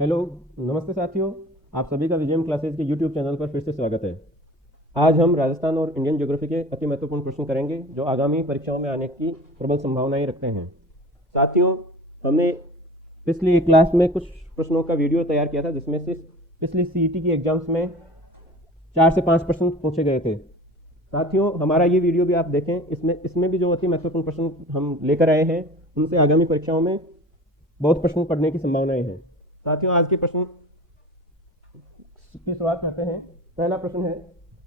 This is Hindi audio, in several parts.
हेलो। नमस्ते साथियों। आप सभी का विजयम क्लासेज के यूट्यूब चैनल पर फिर से स्वागत है। आज हम राजस्थान और इंडियन ज्योग्राफी के अति महत्वपूर्ण प्रश्न करेंगे जो आगामी परीक्षाओं में आने की प्रबल संभावनाएं रखते हैं। साथियों, हमने पिछली क्लास में कुछ प्रश्नों का वीडियो तैयार किया था जिसमें से पिछली सीईटी की एग्जाम्स में 4 से 5 प्रश्न पूछे गए थे। साथियों, हमारा ये वीडियो भी आप देखें। इसमें भी जो अति महत्वपूर्ण प्रश्न हम लेकर आए हैं उनसे आगामी परीक्षाओं में बहुत प्रश्न पढ़ने की संभावनाएं हैं। साथियों, आज के प्रश्न की शुरुआत करते हैं। पहला प्रश्न है,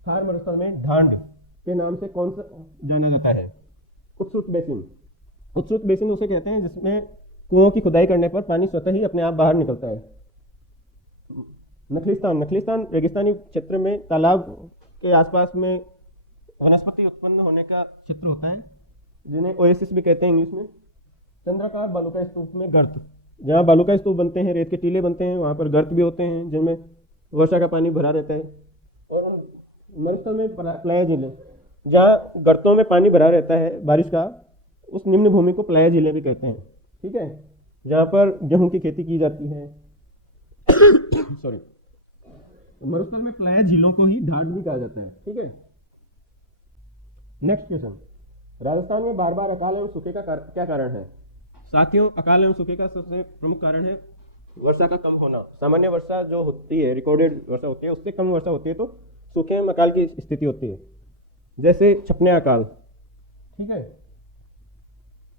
थार मरुस्थल में ढांड के नाम से कौन सा जाना जाता है? उत्सुक बेसिन। उत्सुक बेसिन उसे कहते हैं जिसमें कुओं की खुदाई करने पर पानी स्वतः ही अपने आप बाहर निकलता है। नखलिस्तान। नखलिस्तान रेगिस्तानी क्षेत्र में तालाब के आसपास में वनस्पति उत्पन्न होने का क्षेत्र होता है जिन्हें ओएसिस भी कहते हैं इंग्लिश में। चंद्राकार बालू का स्तूप में गर्त। जहाँ बालू का स्तूप बनते हैं, रेत के टीले बनते हैं, वहाँ पर गर्त भी होते हैं जिनमें वर्षा का पानी भरा रहता है। और मरुस्थल में प्लाया झीलें, जहाँ गर्तों में पानी भरा रहता है बारिश का, उस निम्न भूमि को प्लाया झीलें भी कहते हैं। ठीक है, जहाँ पर गेहूं की खेती की जाती है। सॉरी, मरुस्थल में प्लाया झीलों को ही ढांड भी कहा जाता है। ठीक है। नेक्स्ट क्वेश्चन, राजस्थान में बार बार अकाल एवं सूखे का क्या कारण है? साथियों, अकाल एवं सूखे का सबसे प्रमुख कारण है वर्षा का कम होना। सामान्य वर्षा जो होती है, रिकॉर्डेड वर्षा होती है, उससे कम वर्षा होती है तो सूखे में अकाल की स्थिति होती है, जैसे छपने अकाल। ठीक है।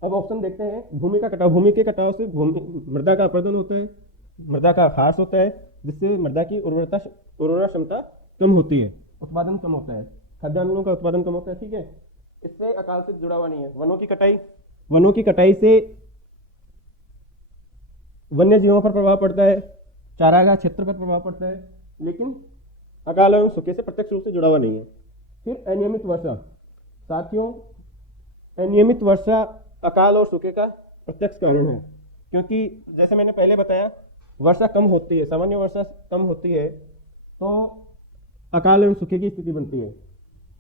अब ऑप्शन देखते हैं। भूमि का कटाव। भूमि के कटाव से मृदा का अपरदन होता है, मृदा का ह्रास होता है, जिससे मृदा की उर्वरा क्षमता कम होती है, उत्पादन कम होता है, खाद्यान्नों का उत्पादन कम होता है। ठीक है। इससे अकाल से जुड़ा हुआ नहीं है। वनों की कटाई। वनों की कटाई से वन्य जीवों पर प्रभाव पड़ता है, चारागाह क्षेत्र पर प्रभाव पड़ता है, लेकिन अकाल एवं सूखे से प्रत्यक्ष रूप से जुड़ा हुआ नहीं है। फिर अनियमित वर्षा। साथियों, अनियमित वर्षा अकाल और सूखे का प्रत्यक्ष कारण है, क्योंकि जैसे मैंने पहले बताया, वर्षा कम होती है, सामान्य वर्षा कम होती है तो अकाल एवं सूखे की स्थिति बनती है।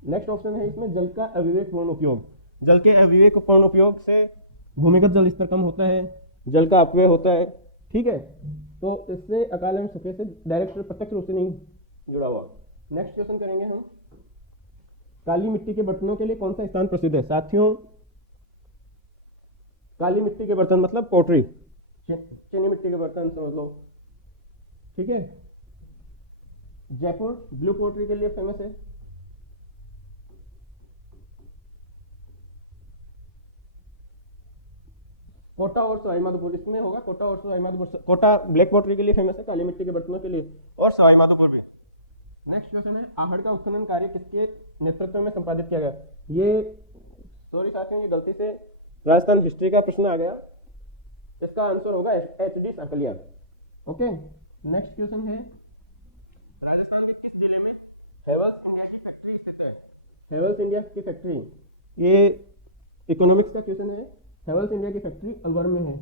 नेक्स्ट ऑप्शन है इसमें जल का अविवेकपूर्ण उपयोग। जल के अविवेकपूर्ण उपयोग से भूमिगत जल स्तर कम होता है, जल का अपव्यय होता है। ठीक है, तो इससे अकाल एवं सूखे से डायरेक्ट प्रत्यक्ष रूप से नहीं जुड़ा हुआ। नेक्स्ट क्वेश्चन करेंगे हम, काली मिट्टी के बर्तनों के लिए कौन सा स्थान प्रसिद्ध है? साथियों, काली मिट्टी के बर्तन मतलब पोट्री, चीनी मिट्टी के बर्तन समझ लो। ठीक है। जयपुर ब्लू पोट्री के लिए फेमस है। कोटा और सवाईमाधोपुर, इसमें होगा कोटा और सवाईमाधोपुर। कोटा ब्लैक पोट्री के लिए फेमस है, काली मिट्टी के बर्तनों के लिए, और सवाईमाधोपुर भी। नेक्स्ट क्वेश्चन है, आहड़ का उत्खनन कार्य किसके नेतृत्व में संपादित किया गया? ये सॉरी साथियों, ये गलती से राजस्थान हिस्ट्री का प्रश्न आ गया। इसका आंसर होगा HD. Sankalia. Okay. Next question है, राजस्थान के किस जिले में हेवल्स इंडिया की फैक्ट्री स्थित है? हेवल्स इंडिया की फैक्ट्री, ये इकोनॉमिक्स का क्वेश्चन है। हेवल्स इंडिया की फैक्ट्री अलवर में है।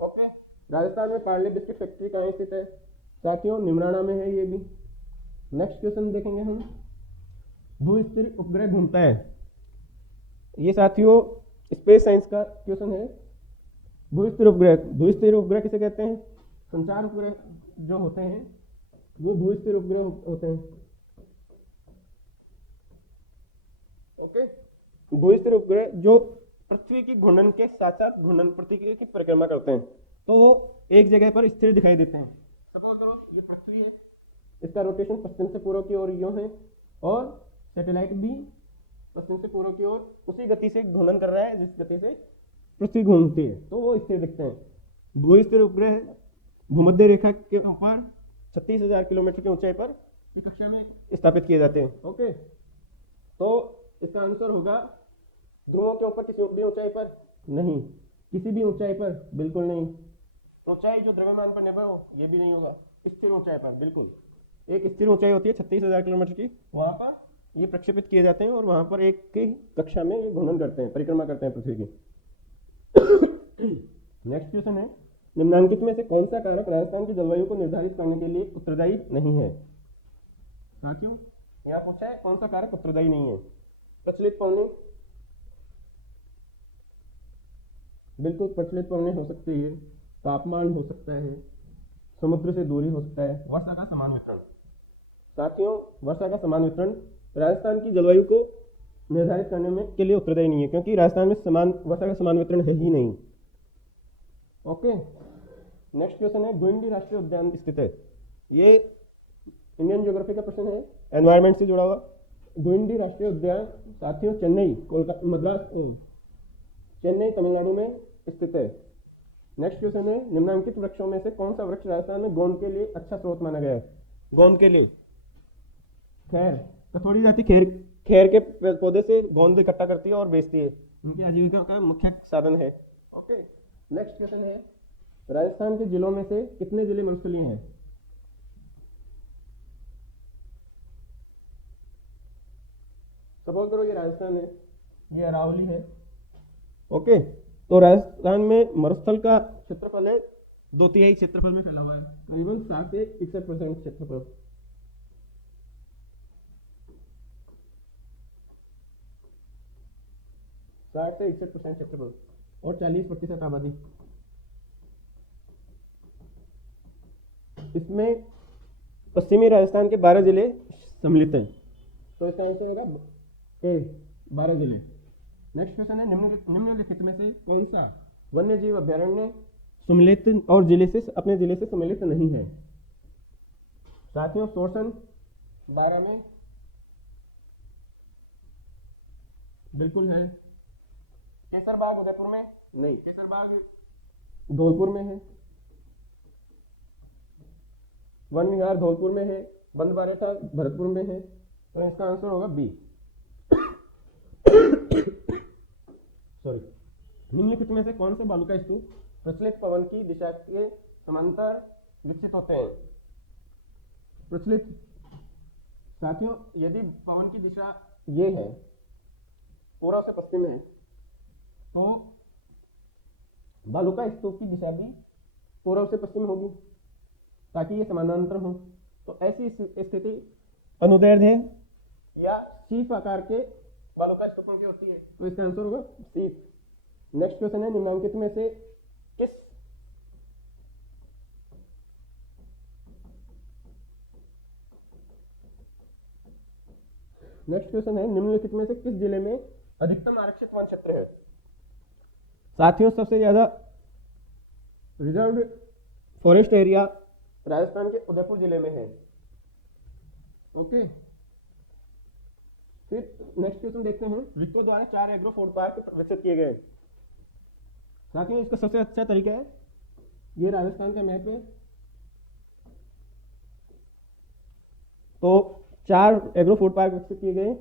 ओके। राजस्थान में पार्ले बिस्किट फैक्ट्री कहाँ स्थित है? साथियों, निमराना में है ये भी। नेक्स्ट क्वेश्चन देखेंगे हम, भू स्थिर उपग्रह घूमता है। ये साथियों स्पेस साइंस का क्वेश्चन है। भू स्थिर उपग्रह, भू स्थिर उपग्रह किसे कहते हैं? संचार उपग्रह जो होते हैं वो भू स्थिर उपग्रह होते हैं। ओके। भू स्थिर उपग्रह जो पृथ्वी की घूर्णन के साथ साथ घूर्णन प्रतिक्रिया की परिक्रमा करते हैं, तो वो एक जगह पर स्थिर दिखाई देते हैं। सपोज करो ये पृथ्वी है, इसका रोटेशन पश्चिम से पूर्व की ओर यूं है, और सैटेलाइट भी पश्चिम से पूर्व की ओर उसी गति से घूर्णन कर रहा है जिस गति से पृथ्वी घूमती है, तो वो स्थिर दिखते हैं। भू स्थिर उपग्रह भूमध्य रेखा के ऊपर 36,000 किलोमीटर की ऊंचाई पर कक्षा में स्थापित किए जाते हैं। ओके, तो इसका आंसर होगा ध्रुवों के ऊपर किसी भी ऊंचाई पर नहीं, किसी भी ऊंचाई पर बिल्कुल नहीं। ऊंचाई जो द्रव्यमान पर निर्भर हो ये भी नहीं होगा, स्थिर ऊंचाई पर बिल्कुल। एक स्थिर ऊंचाई होती है 36,000 किलोमीटर की, वहां पर ये प्रक्षेपित किए जाते हैं और वहां पर एक की कक्षा में ये घूर्णन करते हैं, परिक्रमा करते हैं पृथ्वी की। नेक्स्ट क्वेश्चन है, निम्नलिखित में से कौन सा कारक राजस्थान की जलवायु को निर्धारित करने के लिए उत्तरदायी नहीं है? साथियों, यहाँ पूछा है कौन सा कारक उत्तरदायी नहीं है। प्रचलित पवनी, बिल्कुल प्रचलित पवनी हो सकती है, तापमान हो सकता है, समुद्र से दूरी हो सकता है। वर्षा का समान वितरण। साथियों, वर्षा का समान वितरण राजस्थान की जलवायु को निर्धारित करने में के लिए उत्तरदायी नहीं है, क्योंकि राजस्थान में समान वर्षा का समान वितरण है ही नहीं। ओके, नेक्स्ट क्वेश्चन है, गुइंडी राष्ट्रीय उद्यान स्थित है। ये इंडियन ज्योग्राफी का प्रश्न है, एनवायरमेंट से जुड़ा हुआ। गुइंडी राष्ट्रीय उद्यान साथियों चेन्नई, कोलकाता, मद्रास, चेन्नई, तमिलनाडु में स्थित है। नेक्स्ट क्वेश्चन है, निम्नलिखित वृक्षों में से कौन सा वृक्ष राजस्थान में गोंद के लिए अच्छा स्रोत माना गया है? गोंद के लिए खैर, कथोड़ी जाति खैर के पौधे से गोंद इकट्ठा करती है और बेचती है, उनकी आजीविका का मुख्य साधन है। ओके, नेक्स्ट क्वेश्चन है, राजस्थान के जिलों में से कितने जिले मरुस्थलीय हैं? सपोज करो ये राजस्थान है, ये अरावली है। ओके, तो राजस्थान में मरुस्थल का क्षेत्रफल है 2/3 क्षेत्रफल में फैला हुआ है, करीबन 60 से 61% क्षेत्रफल। से 61% क्षेत्रफल और 40% आबादी। इसमें पश्चिमी राजस्थान के 12 जिले सम्मिलित हैं, तो इसका आंसर होगा ए, 12 जिले। नेक्स्ट क्वेश्चन है, निम्नलिखित में से कौन सा वन्य जीव अभ्यारण्य सम्मिलित और अपने जिले से सम्मिलित नहीं है? साथियों, सोरसन 12 में बिल्कुल है। केसरबाग उदयपुर में नहीं, केसरबाग धौलपुर में है। वन विहार धौलपुर में है, बंदबारेठा भरतपुर में है, तो इसका आंसर होगा बी। सॉरी, निम्नलिखित में से कौन से बालू का स्तूप प्रचलित पवन की दिशा के समांतर विकसित होते हैं? प्रचलित साथियों, यदि पवन की दिशा ये है, पूर्व से पश्चिम है, तो बालू का स्तूप की दिशा भी पूर्व से पश्चिम होगी, ताकि ये समानांतर हो। तो ऐसी स्थिति अनुदैर्ध्य है या शीफ आकार के बालू का स्तूपों की होती है, तो इसका आंसर होगा शीफ। नेक्स्ट क्वेश्चन है, निम्नलिखित में से किस नेक्स्ट क्वेश्चन है, निम्नलिखित में से किस जिले में अधिकतम आरक्षित वन क्षेत्र है? साथियों, सबसे ज्यादा रिजर्व फॉरेस्ट एरिया राजस्थान के उदयपुर जिले में है। ओके, फिर नेक्स्ट क्वेश्चन देखते हैं, रिको द्वारा 4 एग्रो फूड पार्क विकसित किए गए। साथियों, इसका सबसे अच्छा तरीका है, ये राजस्थान का मैप है, तो 4 एग्रो फूड पार्क विकसित किए गए,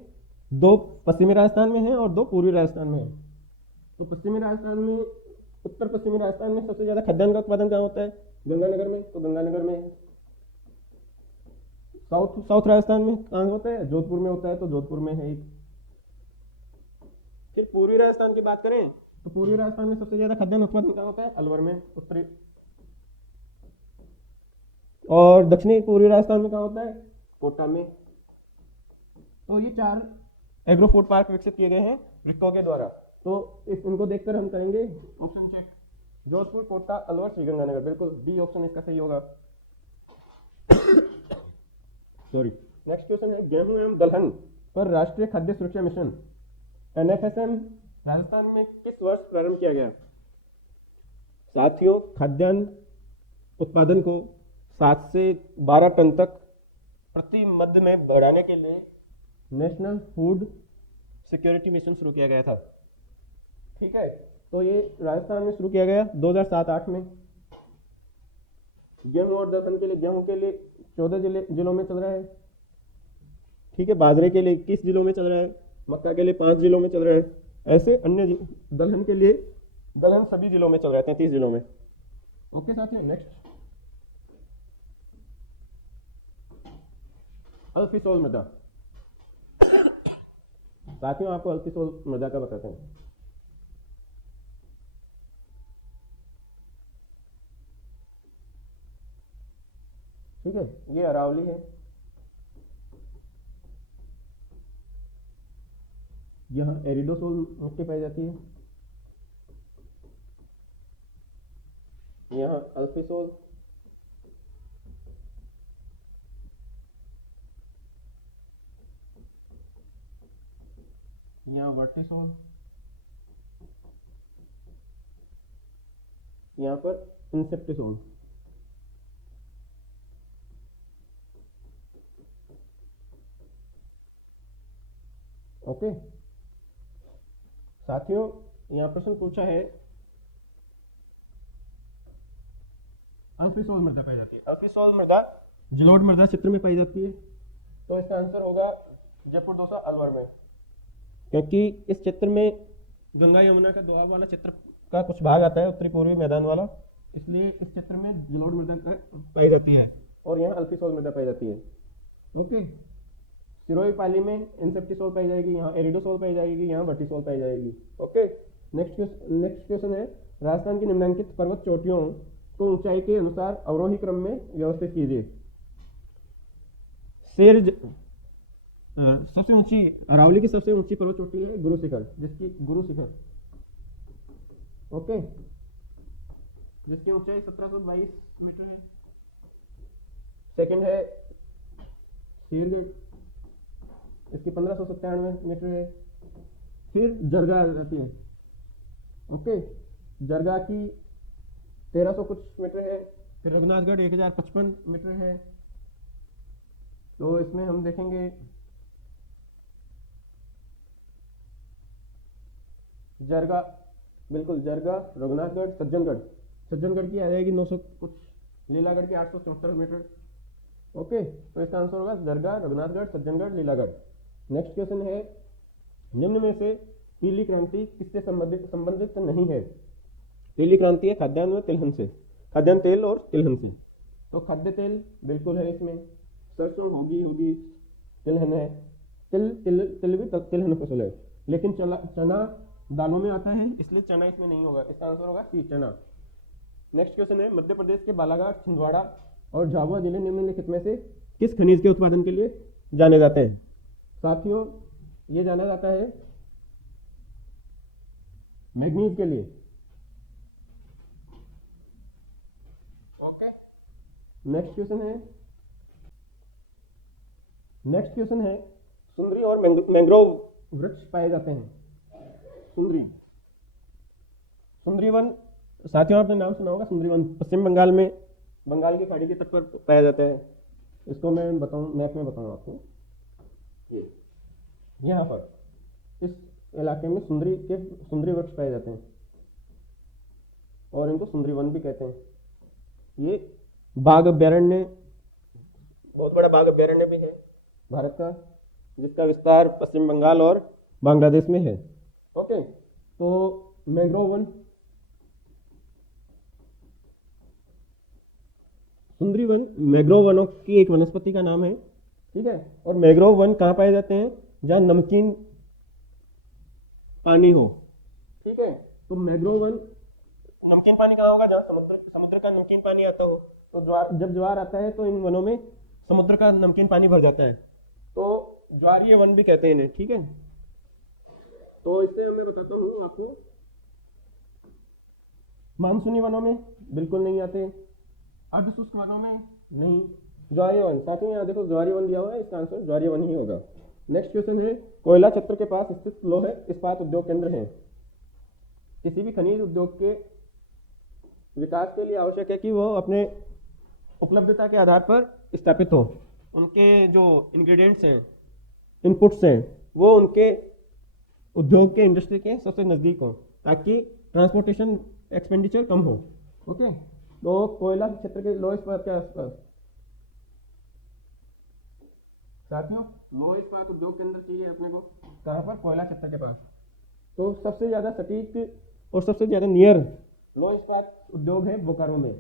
2 पश्चिमी राजस्थान में है और 2 पूर्वी राजस्थान में है। तो पश्चिमी राजस्थान में, उत्तर पश्चिमी राजस्थान में सबसे ज्यादा खाद्यान्न का उत्पादन कहाँ होता है? गंगानगर में, तो गंगानगर में है। साउथ राजस्थान में कहाँ होता है? जोधपुर में होता है, तो जोधपुर में है। फिर पूर्वी राजस्थान की बात करें, तो पूर्वी राजस्थान में सबसे ज्यादा खाद्यान्न उत्पादन कहाँ होता है? अलवर में, उत्तरी। और दक्षिणी पूर्वी राजस्थान में कहाँ होता है? कोटा में। तो ये 4 एग्रो फूड पार्क विकसित किए गए हैं रिको के द्वारा। तो इनको देखकर हम करेंगे ऑप्शन चेक। जोधपुर, कोटा, अलवर, श्रीगंगानगर, बिल्कुल डी ऑप्शन इसका सही होगा। सॉरी। नेक्स्ट क्वेश्चन है, गेहूं एवं दलहन पर राष्ट्रीय खाद्य सुरक्षा मिशन NFSM राजस्थान में किस वर्ष प्रारंभ किया गया? साथियों, खाद्यान्न उत्पादन को 7 से 12 टन तक प्रति मध्य में बढ़ाने के लिए नेशनल फूड सिक्योरिटी मिशन शुरू किया गया था। ठीक है, तो ये राजस्थान में शुरू किया गया 2007-8 में। गेहूं और दलहन के लिए, गेहूं के लिए 14 जिलों में चल रहा है। ठीक है, बाजरे के लिए 21 जिलों में चल रहा है, मक्का के लिए 5 जिलों में चल रहा है, ऐसे अन्य दलहन के लिए, दलहन सभी जिलों में चल रहा है, 33 जिलों में। ओके साथियों, नेक्स्ट, अल्फिसोल मृदा। साथियों, आपको अल्फिसोल मृदा का बताते हैं। ठीक है, ये अरावली है, यहाँ एरिडोसोल मिट्टी पाई जाती है, यहाँ अल्फिसोल, यहाँ वर्टिसोल, यहाँ पर इंसेप्टिसोल। ओके साथियों, यहाँ प्रश्न पूछा है अल्फिसोल मृदा पाई जाती है। अल्फिसोल मृदा जलोढ़ मृदा क्षेत्र में पाई जाती है, तो इसका आंसर होगा जयपुर दौसा अलवर में, क्योंकि इस क्षेत्र में गंगा यमुना का दोआब वाला क्षेत्र का कुछ भाग आता है, उत्तरी पूर्वी मैदान वाला, इसलिए इस क्षेत्र में जलोढ़ मृदा पाई जाती है और यहाँ अल्फिसोल मृदा पाई जाती है। ओके, सिरोही पाली में इंसेप्टिसोल पाई जाएगी, यहाँ एरिडोसोल पाई जाएगी, यहाँ वर्टिसोल पाई जाएगी। ओके, नेक्स्ट क्वेश्चन है राजस्थान की निम्नलिखित पर्वत चोटियों को ऊंचाई के अनुसार अवरोही क्रम में व्यवस्थित कीजिए। सबसे ऊंची अरावली की सबसे ऊंची पर्वत चोटी है गुरु शिखर, जिसकी गुरु शिखर, ओके, जिसकी ऊंचाई 1722 मीटर है। सेकंड है शेरगढ़, इसकी 1597 मीटर है। फिर जरगा आती है, ओके, जरगा की 1300 कुछ मीटर है। फिर रघुनाथगढ़ 1055 मीटर है। तो इसमें हम देखेंगे जरगा, बिल्कुल जरगा, रघुनाथगढ़, सज्जनगढ़ की आ जाएगी 900 कुछ, लीलागढ़ की 874 मीटर। ओके, तो इसका आंसर होगा जरगा, रघुनाथगढ़, सज्जनगढ़, लीलागढ़। नेक्स्ट क्वेश्चन है निम्न में से पीली क्रांति किससे संबंधित नहीं है। पीली क्रांति है खाद्यान्न व तिलहन से, खाद्यान्न तेल और तिलहन से। तो खाद्य तेल बिल्कुल है इसमें, सरसों होगी, तिलहन है, तिल भी तिलहन फसल है, लेकिन चना दालों में आता है, इसलिए चना इसमें नहीं होगा। इसका आंसर होगा सी, चना। नेक्स्ट क्वेश्चन है मध्य प्रदेश के बालाघाट, छिंदवाड़ा और झाबुआ जिले निम्नलिखित में से किस खनिज के उत्पादन के लिए जाने जाते हैं। साथियों, ये जाना जाता है मैग्नीज के लिए। ओके, नेक्स्ट क्वेश्चन है सुंदरी और मैंग्रोव वृक्ष पाए जाते हैं। सुंदरी वन, साथियों आपने नाम सुना होगा सुंदरी वन, पश्चिम बंगाल में बंगाल की खाड़ी के तट पर पाया जाता है। इसको मैं मैप में बताऊँ आपको। ये यहाँ पर इस इलाके में सुंदरी वृक्ष पाए जाते हैं और इनको सुंदरी वन भी कहते हैं। ये बाघ अभ्यारण्य, बहुत बड़ा बाघ अभ्यारण्य भी है भारत का, जिसका विस्तार पश्चिम बंगाल और बांग्लादेश में है। ओके, तो मैंग्रोव वन, सुंदरी वन मैंग्रोव वनों की एक वनस्पति का नाम है, ठीक है। और मैंग्रोव वन कहाँ पाए जाते हैं, जहाँ नमकीन पानी हो, ठीक है। तो मैंग्रोव वन नमकीन पानी कहाँ होगा, जहाँ समुद्र का नमकीन पानी आता हो। तो जब ज्वार आता है तो इन वनों में समुद्र का नमकीन पानी भर जाता है, तो ज्वारीय वन भी कहते हैं इन्हें, ठीक है। तो इससे मैं बताता हूँ आपको, मानसूनी वनों में बिल्कुल नहीं आते, अर्धशुष्क वनों में नहीं, ज्वारीय वन। साथियों यहाँ देखो ज्वारीय वन दिया हुआ है, इसका आंसर ज्वारीय वन ही होगा। नेक्स्ट क्वेश्चन है कोयला क्षेत्र के पास स्थित लौह इस्पात उद्योग केंद्र है। किसी भी खनिज उद्योग के विकास के लिए आवश्यक है कि वो अपने उपलब्धता के आधार पर स्थापित हो, उनके जो इंग्रेडिएंट्स हैं, इनपुट्स हैं, वो उनके उद्योग के, इंडस्ट्री के सबसे नज़दीक हो, ताकि ट्रांसपोर्टेशन एक्सपेंडिचर कम हो। ओके, तो कोयला क्षेत्र के लौह इस्पात के आसपास, साथियों लौह इस्पात उद्योग केंद्र चाहिए अपने को, कहाँ पर, कोयला क्षेत्र के पास। तो सबसे ज़्यादा सटीक और सबसे ज़्यादा नियर लौह इस्पात उद्योग है बोकारो में,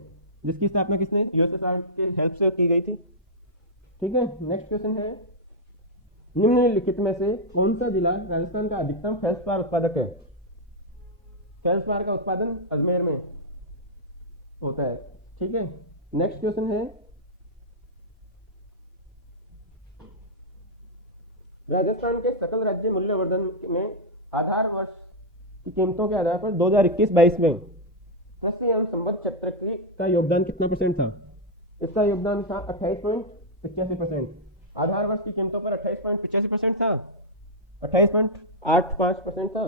जिसकी स्थापना किसने, यूएसएसआर के हेल्प से की गई थी, ठीक है। नेक्स्ट क्वेश्चन है निम्नलिखित में से कौन सा जिला राजस्थान का अधिकतम फेल्सपार उत्पादक है। फेल्सपार का उत्पादन अजमेर में होता है, ठीक है। नेक्स्ट क्वेश्चन है राजस्थान के सकल राज्य मूल्यवर्धन में आधार वर्ष की कीमतों के आधार पर 2021-22 में कृषि एवं संबद्ध क्षेत्र का योगदान कितना परसेंट था। इसका योगदान था 28.85%। आधार वर्ष की कीमतों पर 28.85% था, 28. 8.5% था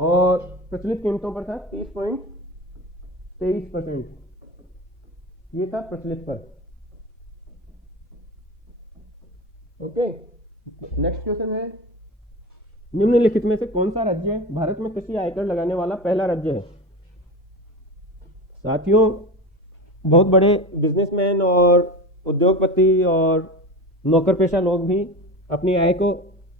और प्रचलित कीमतों पर था 30.23%। ये था प्रचलित पर। ओके, नेक्स्ट क्वेश्चन है, निम्नलिखित में से कौन सा राज्य भारत में कृषि आयकर लगाने वाला पहला राज्य है? साथियों, बहुत बड़े बिजनेसमैन और उद्योगपति और नौकर पेशा लोग भी अपनी आय को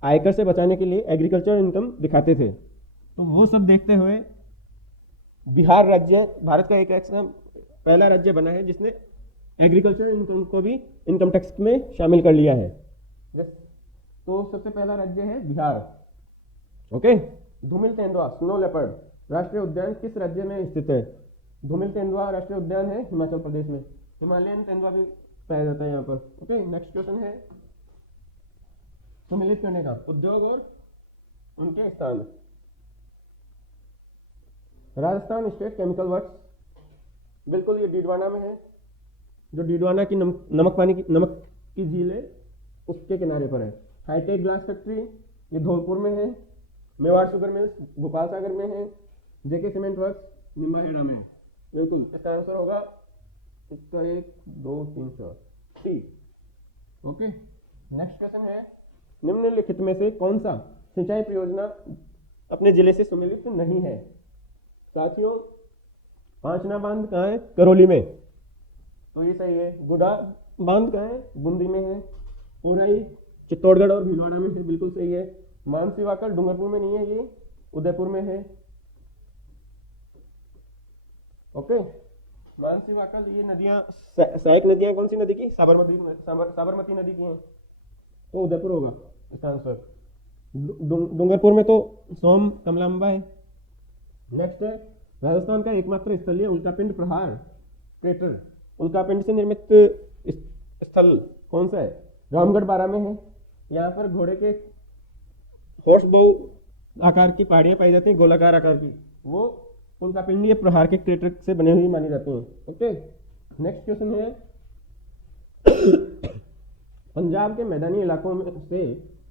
आयकर से बचाने के लिए एग्रीकल्चर इनकम दिखाते थे। तो वो सब देखते हुए बिहार राज्य भारत का एक ऐसा पहला राज्य बना है जिसने एग्रीकल्चर इनकम को भी इनकम टैक्स में शामिल कर लिया है। तो सबसे पहला राज्य है बिहार। ओके, धूमिल तेंदुआ स्नो लेपर्ड राष्ट्रीय उद्यान किस राज्य में स्थित है? धूमिल तेंदुआ राष्ट्रीय उद्यान है हिमाचल प्रदेश में। हिमालयन तेंदुआ भी पाया जाता है यहाँ पर। ओके, नेक्स्ट क्वेश्चन है सम्मिलित करने का उद्योग और उनके स्थान। राजस्थान स्टेट केमिकल वर्क्स, बिल्कुल ये डीडवाना में है। जो डीडवाना की नमक की झील है उसके किनारे पर है। हाईटेक ग्लास फैक्ट्री ये धौलपुर में है। मेवाड़ शुगर मिल्स भोपाल सागर में है। जेके सीमेंट वर्क्स निम्बाहेड़ा में है। बिल्कुल इसका आंसर होगा इसका 1 2 3 4 सी। ओके, नेक्स्ट क्वेश्चन है, निम्नलिखित में से कौन सा सिंचाई परियोजना अपने जिले से सम्मिलित नहीं है? साथियों, पांचना बांध कहाँ है? करौली में, तो ये सही है। गुडा बांध कहाँ है? बूंदी में है। पुराई चित्तौड़गढ़ और भीलवाड़ा में है, बिल्कुल सही है। मानसी वाकड़ डूंगरपुर में नहीं है, ये उदयपुर में है। ओके, मानसी वाकड़ ये नदियां सहायक नदियां कौन सी नदी की? साबरमती नदी की हैं, तो उदयपुर होगा इसका आंसर। डूंगरपुर में तो सोम कमलांबा है। नेक्स्ट है, राजस्थान का एकमात्र स्थलीय उल्कापिंड प्रहार क्रेटर उल्कापिंड से निर्मित स्थल कौन सा है? रामगढ़ बारा में है। यहाँ पर घोड़े के हॉर्स बोव आकार की पहाड़ियाँ पाई जाती हैं, गोलाकार आकार की, वो उल्कापिंडीय प्रहार के क्रेटर से बने हुए मानी जाती हैं। ओके, नेक्स्ट क्वेश्चन है, पंजाब के मैदानी इलाकों में से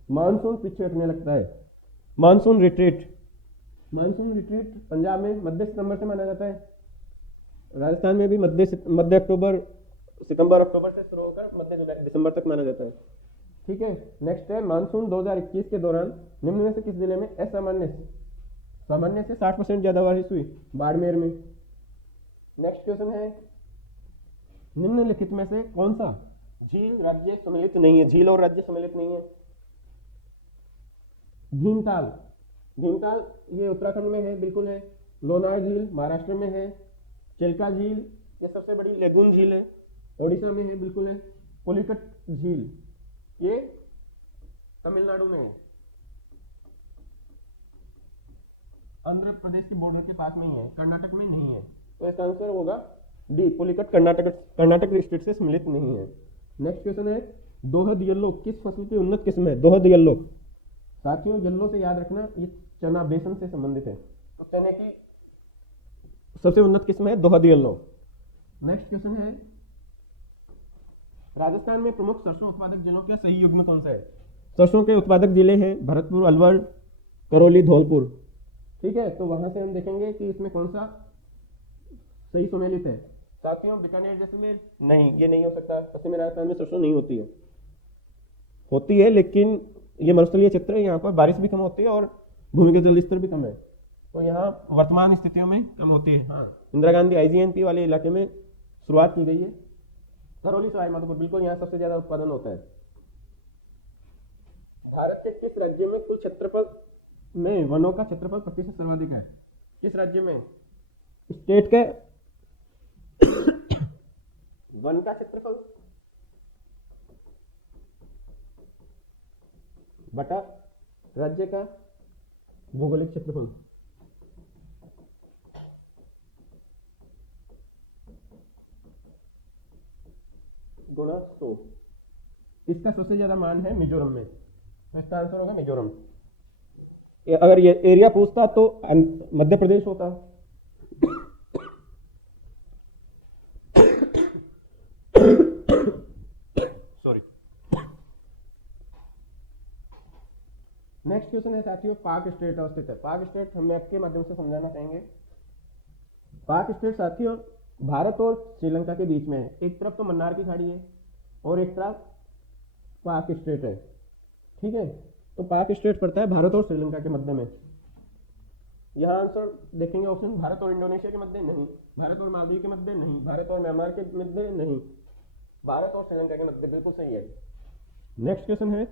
मानसून पीछे हटने लगता है। मानसून रिट्रीट पंजाब में मध्य सितंबर से माना जाता है। राजस्थान में भी मध्य सितंबर अक्टूबर से शुरू होकर मध्य दिसंबर तक माना जाता है। ठीक है, नेक्स्ट है, मानसून 2021 के दौरान निम्न में से किस जिले में सामान्य से 60% ज्यादा बारिश हुई? बाड़मेर में। नेक्स्ट क्वेश्चन है, निम्नलिखित में से कौन सा झील राज्य सम्मिलित नहीं है? झील और राज्य सम्मिलित नहीं है। भीमताल ये उत्तराखंड में है, बिल्कुल है। लोनार झील महाराष्ट्र में है। चिल्का झील ये सबसे बड़ी लेगून झील है, ओडिशा में है, बिल्कुल है। पुलिकट झील ये तमिलनाडु में है, आंध्र प्रदेश के बॉर्डर के पास में ही है, कर्नाटक में नहीं है। तो इसका आंसर होगा डी, पुलिकट कर्नाटक स्टेट से सम्मिलित नहीं है। नेक्स्ट क्वेश्चन है, दोहद येल्लो किस फसल की उन्नत किस्म है? दोहद येल्लो, साथियों येल्लो से याद रखना ये चना बेसन से संबंधित है, तो चने की सबसे उन्नत किस्म है दोहद येल्लो। नेक्स्ट क्वेश्चन है, राजस्थान में प्रमुख सरसों उत्पादक जिलों का सही युग्म कौन सा है? सरसों के उत्पादक जिले हैं भरतपुर, अलवर, करौली, धौलपुर। ठीक है, तो वहां से हम देखेंगे कि इसमें कौन सा सही सम्मिलित है। साथियों, बीकानेर जैसलमेर नहीं, ये नहीं हो सकता। पश्चिमी राजस्थान में सरसों नहीं होती है, लेकिन ये मरुस्थलीय क्षेत्र है, यहाँ पर बारिश भी कम होती है और भूमिगत जल स्तर भी कम है, तो यहाँ वर्तमान स्थितियों में कम होती है। हाँ, इंदिरा गांधी IGNP वाले इलाके में शुरुआत की गई है। करौली सवाई माधोपुर, बिल्कुल यहाँ सबसे ज्यादा उत्पादन होता है। भारत के किस राज्य में कुल क्षेत्रफल में वनों का क्षेत्रफल प्रतिशत सर्वाधिक है? किस राज्य में? स्टेट के वन का क्षेत्रफल बटा राज्य का भौगोलिक क्षेत्रफल। गुणा 100। इसका सबसे ज्यादा मान है मिजोरम में, तो इसका आंसर होगा मिजोरम। अगर ये एरिया पूछता तो मध्य प्रदेश होता। सॉरी। नेक्स्ट नेक्स्ट क्वेश्चन है साथियों, पाक स्टेट अवस्थित है। पाक स्टेट हम मैप के माध्यम से समझाना चाहेंगे। पाक स्टेट साथियों भारत और श्रीलंका के बीच में है। एक तरफ तो मन्नार की खाड़ी है और एक तरफ पाक स्टेट है। ठीक है, तो पाक स्टेट पड़ता है भारत और श्रीलंका के मध्य में। यहाँ आंसर देखेंगे ऑप्शन, भारत और इंडोनेशिया के मध्य नहीं, भारत और मालदीव के मध्य नहीं, भारत और म्यांमार के मध्य नहीं, भारत और श्रीलंका के मध्य, बिल्कुल सही है। नेक्स्ट क्वेश्चन है,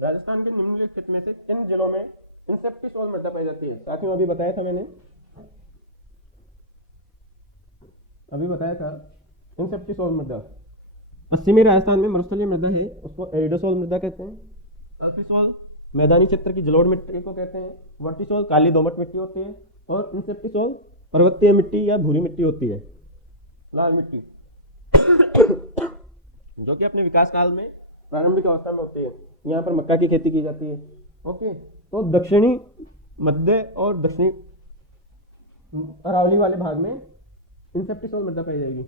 राजस्थान के निम्नलिखित में से किन जिलों में इंसेप्टिसोल मृदा पाई जाती है? साथियों अभी बताया था मैंने, इंसेप्टिसोल मृदा। पश्चिमी राजस्थान में मरुस्थलीय मृदा है, उसको एरिडोसोल मृदा कहते हैं। अल्फिसोल मैदानी क्षेत्र की जलोढ़ मिट्टी को कहते हैं। वर्टिसोल काली दोमट मिट्टी होती है और इंसेप्टिसोल पर्वतीय मिट्टी या भूरी मिट्टी होती है, लाल मिट्टी जो कि अपने विकास काल में प्रारंभिक अवस्था में होती है। यहाँ पर मक्का की खेती की जाती है। ओके, तो दक्षिणी मध्य और दक्षिणी अरावली वाले भाग में इंसेप्टिसोल मृदा पाई जाएगी।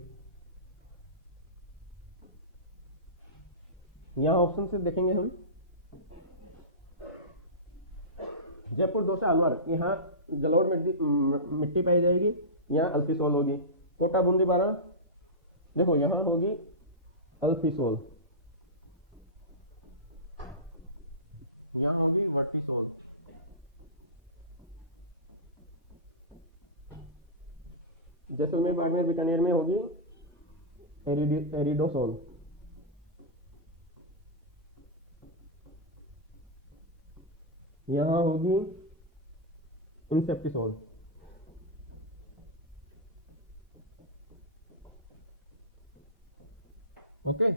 यहाँ ऑप्शन से देखेंगे हम, जयपुर 2 से अलवर, यहाँ जलोढ़ मिट्टी पाई जाएगी, यहाँ अल्फिसोल होगी। कोटा बूंदी 12, देखो यहाँ होगी अल्फिसोल, यहाँ होगी वर्टिसोल। जैसलमेर बाड़मेर बीकानेर में होगी एरिडोसोल। यहाँ होगी इंसेप्टिसोल। ओके,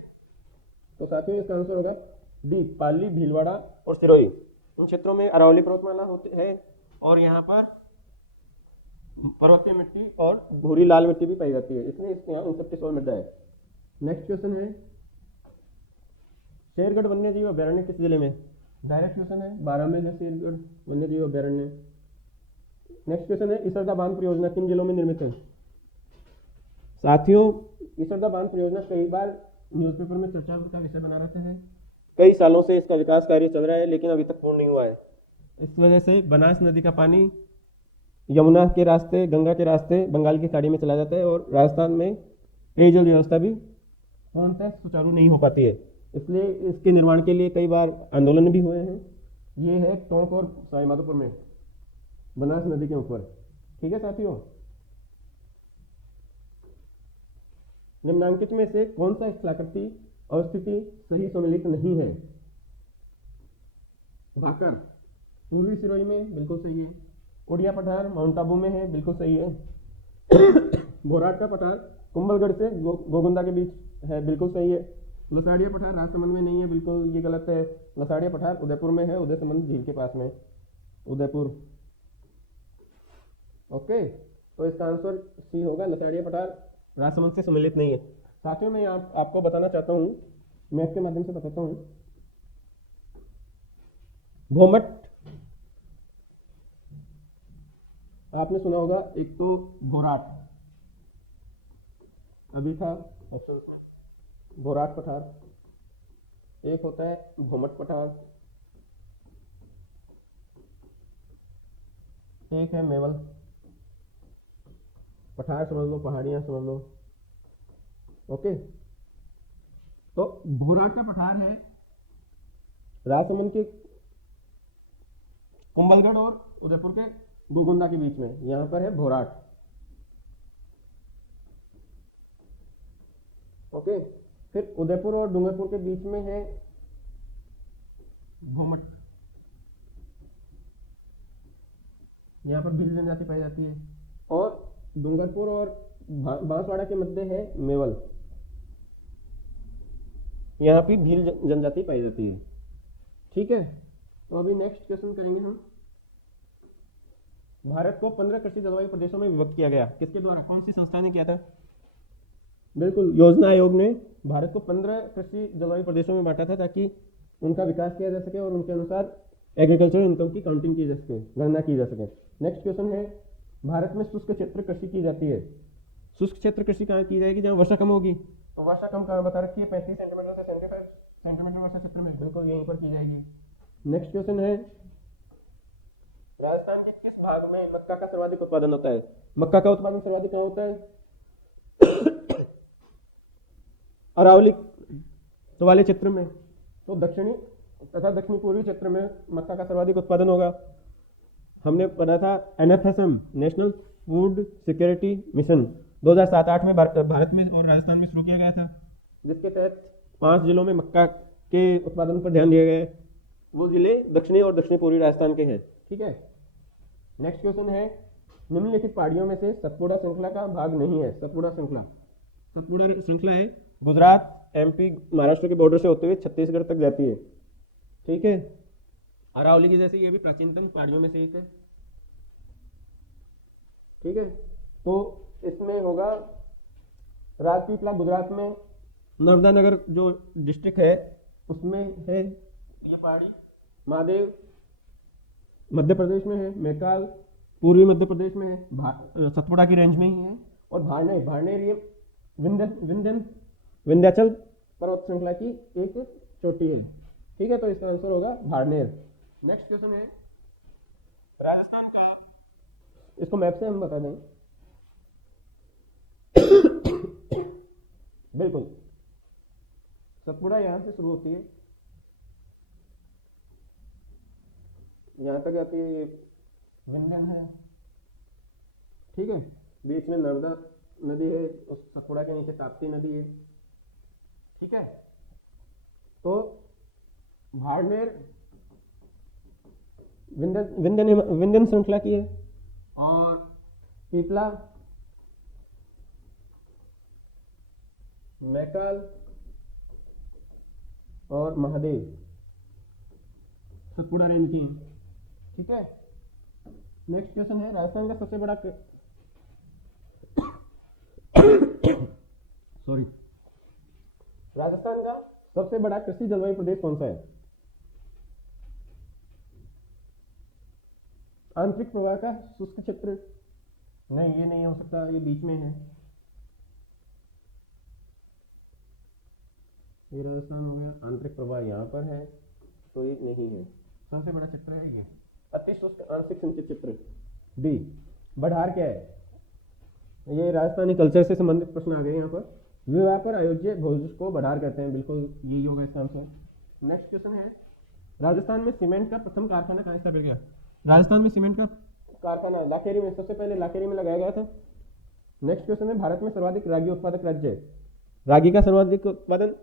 तो साथियों इसका आंसर होगा डी, पाली, भीलवाड़ा और सिरोही। उन क्षेत्रों में अरावली पर्वतमाला होती है और यहाँ पर पर्वतीय मिट्टी और भूरी लाल मिट्टी भी पाई जाती है, इसलिए इसके यहाँ इंसेप्टिसोल मृदा है। नेक्स्ट क्वेश्चन है, शेरगढ़ वन्य जीव अभयारण्य किस जिले में? डायरेक्ट क्वेश्चन है, 12 में है शेरगढ़ वन्य जीव अभयारण्य। नेक्स्ट क्वेश्चन है, इसरदा बांध परियोजना किन जिलों में निर्मित है? साथियों इसरदा बांध परियोजना कई बार न्यूज़पेपर में चर्चा का विषय बना रहता है। कई सालों से इसका विकास कार्य चल रहा है लेकिन अभी तक पूर्ण नहीं हुआ है। इस वजह से बनास नदी का पानी यमुना के रास्ते, गंगा के रास्ते बंगाल की खाड़ी में चला जाता है और राजस्थान में पेयजल व्यवस्था भी सुचारू नहीं हो पाती है। इसलिए इसके निर्माण के लिए कई बार आंदोलन भी हुए हैं। ये है टोंक और सवाईमाधोपुर में, बनास नदी के ऊपर। ठीक है साथियों, निम्नांकित में से कौन सा स्थलाकृति अवस्थिति सही सम्मिलित नहीं है? भाकर पूर्वी सिरोही में, बिल्कुल सही है। उड़िया पठार माउंट आबू में है, बिल्कुल सही है। भोराट का पठार कुंभलगढ़ से गोगुंदा के बीच है, बिल्कुल सही है। लसाड़िया पठार राजसमंद में नहीं है, बिल्कुल ये गलत है। लसाड़िया पठार उदयपुर में है, उदयसमंद झील के पास में, उदयपुर। ओके, तो इसका आंसर सी होगा, लसाड़िया पठार राजसमंद से सम्मिलित नहीं है। साथियों मैं आपको बताना चाहता हूँ, मैप के माध्यम से बताता हूँ। भोमट आपने सुना होगा, एक तो भोराट अभी था ऑप्शन, भोराट पठार, एक होता है भोमट पठार, एक है मेवल पठार, समझ लो, पहाड़ियां समझ लो। ओके, तो भोराट का पठार है राजसमंद के कुंभलगढ़ और उदयपुर के गोगुंदा के बीच में, यहां पर है भोराट। ओके, फिर उदयपुर और डूंगरपुर के बीच में है भोमट, यहाँ पर भील जनजाति पाई जाती है। और डूंगरपुर और बांसवाड़ा के मध्य है मेवल, यहाँ पे भील जनजाति पाई जाती है। ठीक है, तो अभी नेक्स्ट क्वेश्चन करेंगे हम। भारत को 15 कृषि जलवायु प्रदेशों में विभक्त किया गया, किसके द्वारा, कौन सी संस्था ने किया था? बिल्कुल, योजना आयोग ने भारत को 15 कृषि जलवायु प्रदेशों में बांटा था ताकि उनका विकास किया जा सके और उनके अनुसार एग्रीकल्चरल इनकम की काउंटिंग की जा सके, गणना की जा सके। नेक्स्ट क्वेश्चन है, भारत में शुष्क क्षेत्र कृषि की जाती है। शुष्क क्षेत्र कृषि कहाँ की जाएगी? जहाँ वर्षा कम होगी। तो वर्षा कम कहाँ बता रखी है? 35 सेंटीमीटर से 75 सेंटीमीटर वर्षा क्षेत्र में, बिल्कुल यहीं पर की जाएगी। नेक्स्ट क्वेश्चन है, भाग में मक्का का सर्वाधिक उत्पादन होता है? मक्का का उत्पादन सर्वाधिक कहाँ होता है? अरावली वाले क्षेत्र में। तो दक्षिणी तथा दक्षिण पूर्वी क्षेत्र में मक्का का सर्वाधिक उत्पादन होगा। हमने पढ़ा था NFSM, national food security mission, 2007-8 में भारत में और राजस्थान में शुरू किया गया था, जिसके तहत 5 जिलों में मक्का के उत्पादन पर ध्यान दिया गया है। वो जिले दक्षिणी और दक्षिण पूर्वी राजस्थान के हैं। ठीक है, नेक्स्ट क्वेश्चन है, निम्नलिखित पहाड़ियों में से सतपुड़ा श्रृंखला का भाग नहीं है? सतपुड़ा श्रृंखला है गुजरात, MP, महाराष्ट्र के बॉर्डर से होते हुए छत्तीसगढ़ तक जाती है। ठीक है, अरावली की जैसे ये भी प्राचीनतम पहाड़ियों में से एक है। ठीक है, तो इसमें होगा राजपीपला गुजरात में, नर्मदा नगर जो डिस्ट्रिक्ट है उसमें है ये पहाड़ी, महादेव मध्य प्रदेश में है, मैकाल पूर्वी मध्य प्रदेश में है, सतपुड़ा की रेंज में ही है, और भाड़नेर ये विंध्याचल पर्वत श्रृंखला की एक चोटी है। ठीक है, तो इसका आंसर होगा भाड़नेर। नेक्स्ट क्वेश्चन है, राजस्थान का, इसको मैप से हम बता दें। बिल्कुल, सतपुड़ा यहां से शुरू होती है, यहां तक आती है, ये विंध्यन है। ठीक है, बीच में नर्मदा नदी है, उस सतपुड़ा के नीचे ताप्ती नदी है। ठीक है, तो भाड़मेर विंध्यन श्रृंखला की है, और पीपला, मैकाल और महादेव सतपुड़ा रेंज की। ठीक है, नेक्स्ट क्वेश्चन है, राजस्थान का सबसे बड़ा राजस्थान का सबसे बड़ा कृषि जलवायु प्रदेश कौन सा है? आंतरिक प्रवाह का शुष्क क्षेत्र? नहीं, ये नहीं हो सकता, ये बीच में है, ये राजस्थान हो गया। आंतरिक प्रवाह यहाँ पर है, तो ये नहीं है। सबसे बड़ा क्षेत्र है ये अति शुष्क आंशिक सिंचित क्षेत्र। डी, बढ़ार क्या है? ये राजस्थानी कल्चर से संबंधित प्रश्न आ गए यहाँ पर। विवाह पर आयोज्य भोज को बढ़ार कहते हैं, बिल्कुल यही होगा इसका आंसर। नेक्स्ट क्वेश्चन है, राजस्थान में सीमेंट का प्रथम कारखाना कहाँ स्थापित किया? राजस्थान में सीमेंट का कारखाना लाखेरी में, सबसे पहले लाखेरी में लगाया गया था। नेक्स्ट क्वेश्चन है, भारत में सर्वाधिक रागी उत्पादक राज्य? रागी का सर्वाधिक उत्पादन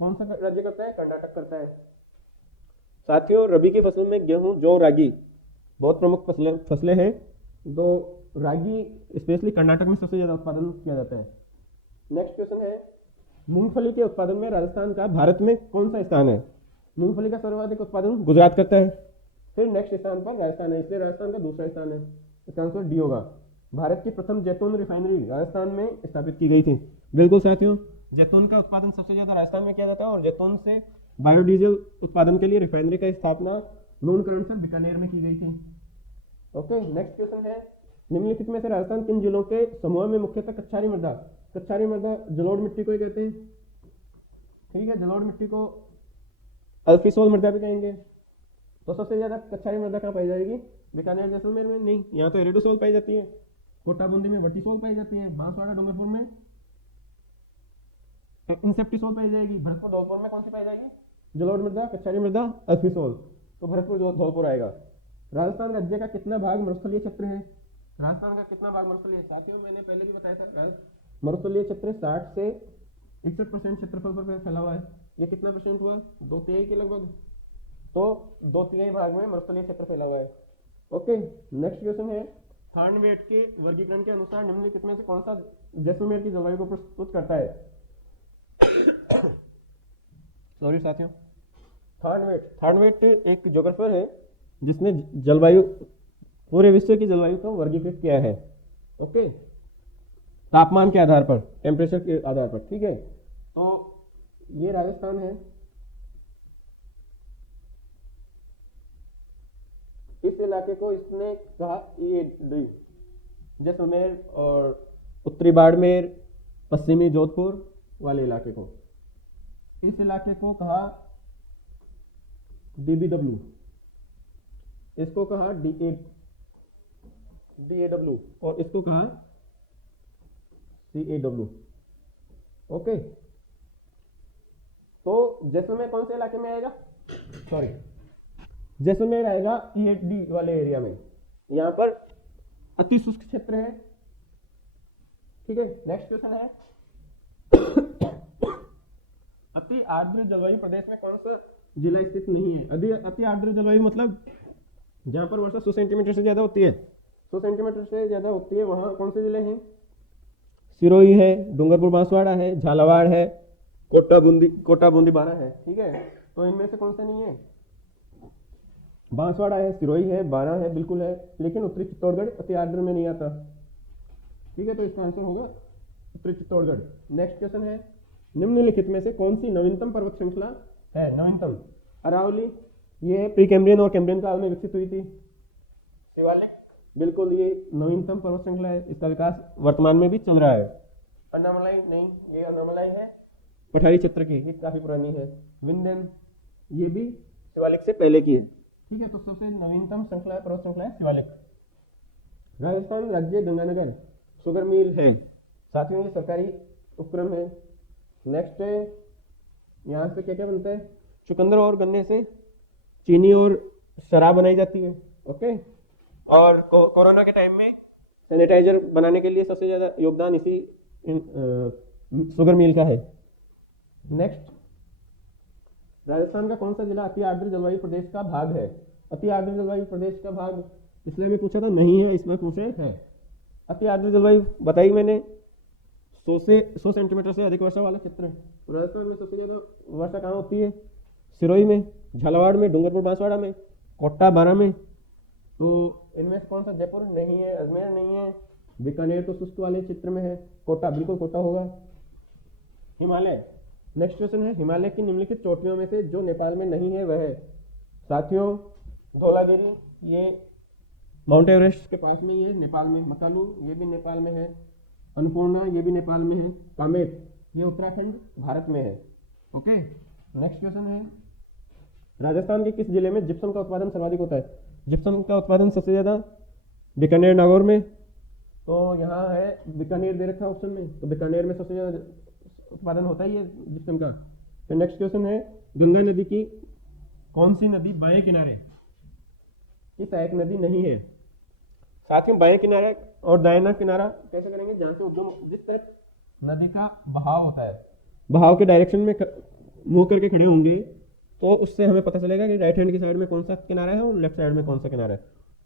कौन सा राज्य करता है? कर्नाटक करता है। साथियों, रबी की फसल में गेहूं, जौ, रागी बहुत प्रमुख फसलें हैं। तो रागी स्पेशली कर्नाटक में सबसे ज्यादा उत्पादन किया जाता है। नेक्स्ट क्वेश्चन है, मूंगफली के उत्पादन में राजस्थान का भारत में कौन सा स्थान है? मूंगफली का सर्वाधिक उत्पादन गुजरात करता है, फिर नेक्स्ट स्थान पर राजस्थान है, इसलिए राजस्थान का दूसरा स्थान है। इसका आंसर डी होगा। भारत की प्रथम जैतून रिफाइनरी राजस्थान में स्थापित की गई थी। बिल्कुल साथियों, जैतून का उत्पादन सबसे ज्यादा राजस्थान में किया जाता है, और जैतून से बायोडीजल उत्पादन के लिए रिफाइनरी का स्थापना लूणकरण बीकानेर में की गई थी। ओके, नेक्स्ट क्वेश्चन है, निम्नलिखित में से राजस्थान किन जिलों के समूह में मुख्यतः कच्छारी मृदा जलोढ़ मिट्टी को ही कहते हैं। ठीक है, जलोढ़ मिट्टी को अल्फीसोल मृदा भी कहेंगे। तो सबसे ज्यादा कच्छारी मृदा कहाँ पाई जाएगी? बीकानेर जैसलमेर में? नहीं, यहाँ तो एरिडोसोल पाई जाती है। कोटा बूंदी में वटीसोल पाई जाती है। बांसवाड़ा डूंगरपुर में इंसेप्टिसोल पाई जाएगी। भरतपुर धौलपुर में कौन सी पाई जाएगी? जलोढ़ मृदा, कच्छारी मृदा, अल्फीसोल। तो भरतपुर धौलपुर आएगा। राजस्थान राज्य का कितना भाग मरुस्थलीय क्षेत्र है? राजस्थान का कितना भाग मरुस्थलीय? साथियों, मैंने पहले भी बताया था, मरुस्थलीय क्षेत्र 60 से 61% क्षेत्रफल पर फैला हुआ है। ये कितना परसेंट हुआ? 2/3 के लगभग। तो 2/3 भाग में मरुस्थलीय क्षेत्र फैला हुआ है। ओके, नेक्स्ट क्वेश्चन है, थार्नवेट के वर्गीकरण के अनुसार निम्नलिखित में से कौन सा जैसलमेर की जलवायु को प्रस्तुत करता है? सॉरी साथियों, थार्नवेट एक ज्योग्राफर है जिसने जलवायु, पूरे विश्व की जलवायु को वर्गीकृत किया है। ओके, तापमान के आधार पर, टेम्परेचर के आधार पर। ठीक है, तो ये राजस्थान है। इस इलाके को इसने कहा ये जैसलमेर और उत्तरी बाड़मेर, पश्चिमी जोधपुर वाले इलाके को, इस इलाके को कहा DBW, इसको कहा DA, DAW और इसको कहा CAW। ओके, तो जैसलमेर कौन से इलाके में आएगा? सॉरी, जैसलमेर आएगा EHD वाले एरिया में। यहाँ पर अति शुष्क क्षेत्र है। ठीक है, नेक्स्ट क्वेश्चन है अति आर्द्र जलवायु प्रदेश में कौन सा जिला स्थित नहीं है? अति आर्द्र जलवायु मतलब जहाँ पर वर्षा 100 सेंटीमीटर से ज्यादा होती है, 100 सेंटीमीटर से ज्यादा होती है, वहां कौन से जिले हैं? सिरोही है, डूंगरपुर बांसवाड़ा है, झालावाड़ है, कोटा बूंदी बारा है। ठीक है, तो इनमें से कौन सा नहीं है? बांसवाड़ा है, सिरोही है, बारा है, बिल्कुल है, लेकिन उत्तरी चित्तौड़गढ़ अति आर्द्र में नहीं आता। ठीक है, तो इसका आंसर होगा उत्तरी चित्तौड़गढ़। नेक्स्ट क्वेश्चन है निम्नलिखित में से कौन सी नवीनतम पर्वत श्रृंखला है? नवीनतम अरावली, ये प्री कैम्ब्रियन और कैम्ब्रियन काल में विकसित हुई थी। शिवालिक, बिल्कुल ये नवीनतम पर्वत श्रृंखला है, इसका विकास वर्तमान में भी चल रहा है। अन्नामलाई, नहीं, ये अन्नामलाई है पठारी क्षेत्र की, ये काफी पुरानी है। विंध्यन, ये भी शिवालिक से पहले की है। ठीक है, तो सबसे नवीनतम श्रृंखला है, पर्वत श्रृंखला है शिवालिक। राजस्थान राज्य गंगानगर शुगर मिल है, साथियों ये सरकारी उपक्रम है। नेक्स्ट है, यहाँ से क्या क्या बनता है? चुकंदर और गन्ने से चीनी और शराब बनाई जाती है। ओके, और कोरोना के टाइम में सैनिटाइजर बनाने के लिए सबसे ज्यादा योगदान इसी शुगर मिल का है। नेक्स्ट, राजस्थान का कौन सा जिला अति आर्द्र जलवायु प्रदेश का भाग है? अति आर्द्र जलवायु प्रदेश का भाग इसलिए भी पूछा था, नहीं है, इसमें पूछे है। अति आर्द्र जलवायु बताई मैंने, 100 सेंटीमीटर से अधिक वर्षा वाला क्षेत्र है। राजस्थान में सबसे ज्यादा वर्षा कहाँ होती है? सिरोही में, झालावाड़ में, डूंगरपुर बांसवाड़ा में, कोटा बारा में। तो इनमें से कौन सा? जयपुर नहीं है, अजमेर नहीं है, बीकानेर तो शुष्क वाले क्षेत्र में है, कोटा, बिल्कुल कोटा होगा। हिमालय, नेक्स्ट क्वेश्चन है हिमालय की निम्नलिखित चोटियों में से जो नेपाल में नहीं है वह है? साथियों, धौलागिरी, ये माउंट एवरेस्ट के पास में, ये नेपाल में। मकालू, ये भी नेपाल में है। अन्नपूर्णा, ये भी नेपाल में है। कामेत, ये उत्तराखंड भारत में है। ओके, नेक्स्ट क्वेश्चन है राजस्थान के किस जिले में जिप्सम का उत्पादन सर्वाधिक होता है? जिप्सम का उत्पादन सबसे ज्यादा बीकानेर, नागौर में। तो यहाँ है बीकानेर दे रखा ऑप्शन में, तो बीकानेर में सबसे ज्यादा उत्पादन होता ही है जिप्सम का। तो नेक्स्ट क्वेश्चन है गंगा नदी की कौन सी नदी बाएं किनारे की सहायक नदी नहीं है? साथियों, बाएं किनारा और दाहिना किनारा कैसे करेंगे? जहाँ से उद्गम, जिस तरफ नदी का बहाव होता है, बहाव के डायरेक्शन में मुंह करके खड़े होंगे, तो उससे हमें पता चलेगा कि राइट हैंड की साइड में कौन सा किनारा है और लेफ्ट साइड में कौन सा किनारा है।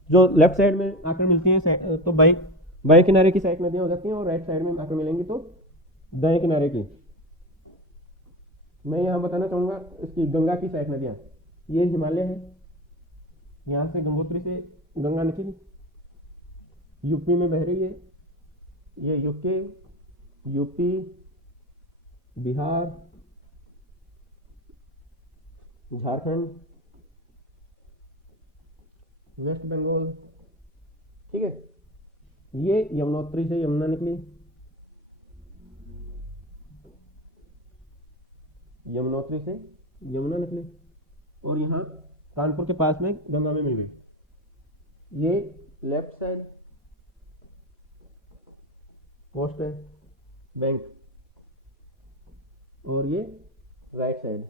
जो लेफ्ट साइड में आकर मिलती है तो बाएं किनारे की सहायक नदियां हो जाती हैं, और राइट साइड में आकर मिलेंगी तो दाएं किनारे की। मैं यहाँ बताना चाहूँगा इसकी गंगा की सहायक नदियाँ, ये हिमालय है, यहाँ से गंगोत्री से गंगा निकली, यूपी में बह रही है, ये यूपी, बिहार, झारखंड, वेस्ट बंगाल। ठीक है, ये यमुनोत्री से यमुना निकली, यमुनोत्री से यमुना निकली, और यहाँ कानपुर के पास में गंगा में मिल गई। ये लेफ्ट साइड कोस्ट है, बैंक, और ये राइट साइड।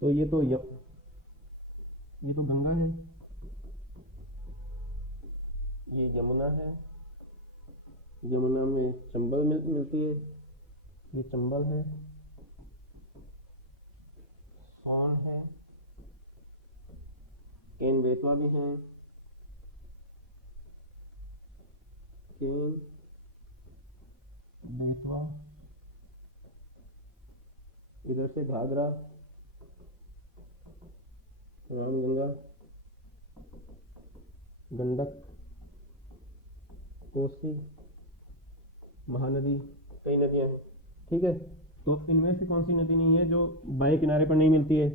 तो ये तो गंगा है, ये यमुना है, यमुना में चंबल मिलती है, ये चंबल है, सोन है, केन बेतवा भी है, केन बेतवा, इधर से घाघरा, रामगंगा, गंडक, कोसी, महानदी, कई नदियां हैं। ठीक है, तो इनमें से कौन सी नदी नहीं है जो बाएं किनारे पर नहीं मिलती है?